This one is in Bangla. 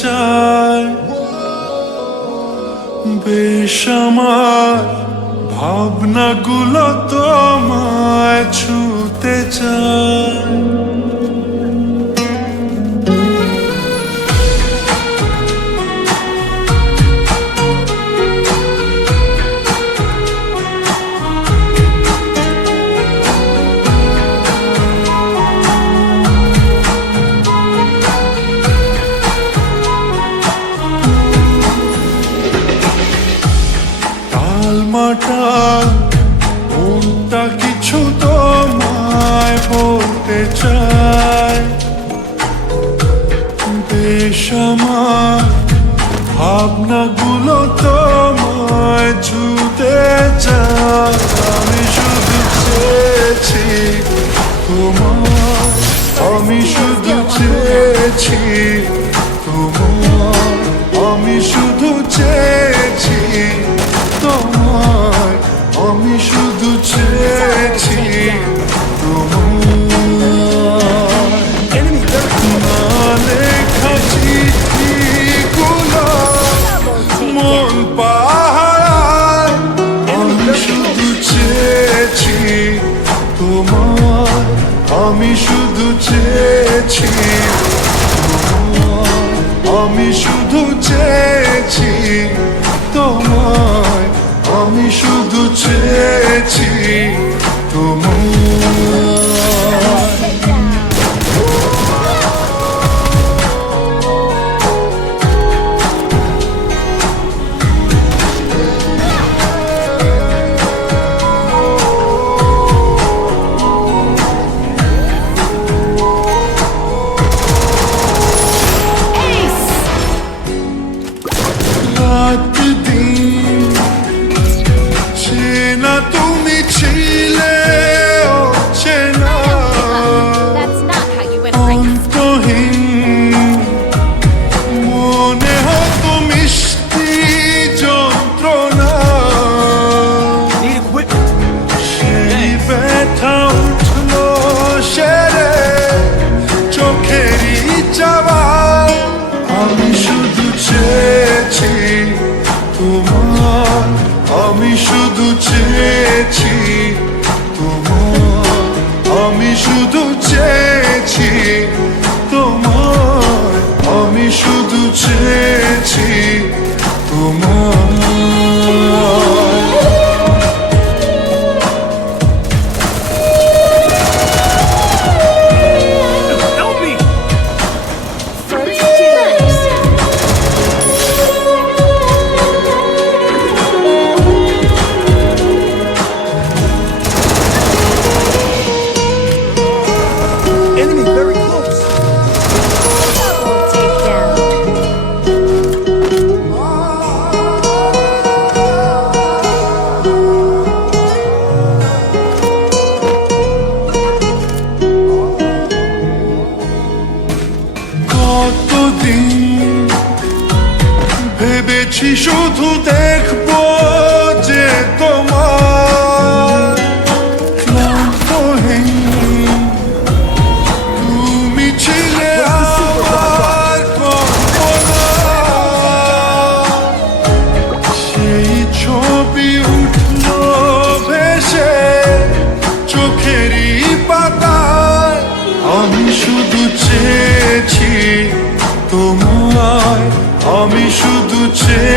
চাই, বেশ আমার ভাবনাগুলো তোমায় ছুতে চাই। মাটা মনটা কিছু তোমায় বলতে চাই, বেশ আমার ভাবনাগুলো তোমায় ছুতে চাই। আমি শুধু চেয়েছি তোমার, আমি শুধু চেয়েছি তোমার, আমি শুধু চেয়েছি তোমায়, আমি শুধু চেয়েছি তোমায়। না লেখা চিঠিগুলো মন পাহারায়, আমি শুধু চেয়েছি তোমায়, আমি শুধু চেয়েছি তোমায়, আমি শুধু চেয়েছি তোমায়, আমি শুধু চেয়েছি তোমায়। রাত দিন চেনা তুমি ছিলে চেনা অন্তহীন, মনে হতো মিষ্টি যন্ত্রণা, সেই ব্যথা উঠলো সেরে চোখেরই চাওয়ায়। আমি শুধু চেয়েছি তোমার, আমি শুধু চেয়েছি তোমার, আমি শুধু চেয়েছি তোমার, আমি শুধু চেয়েছি তোমার। কতদিন ভেবেছি শুধু দেখবো যে তোমার ক্লান্তহীন, তুমি ছিলে আমার কল্পনা, সেই ছবি উঠলো ভেসে চোখেরই পাতায়। আমি শুধু চেয়েছি তোমায়, আমি শুধু চেয়েছি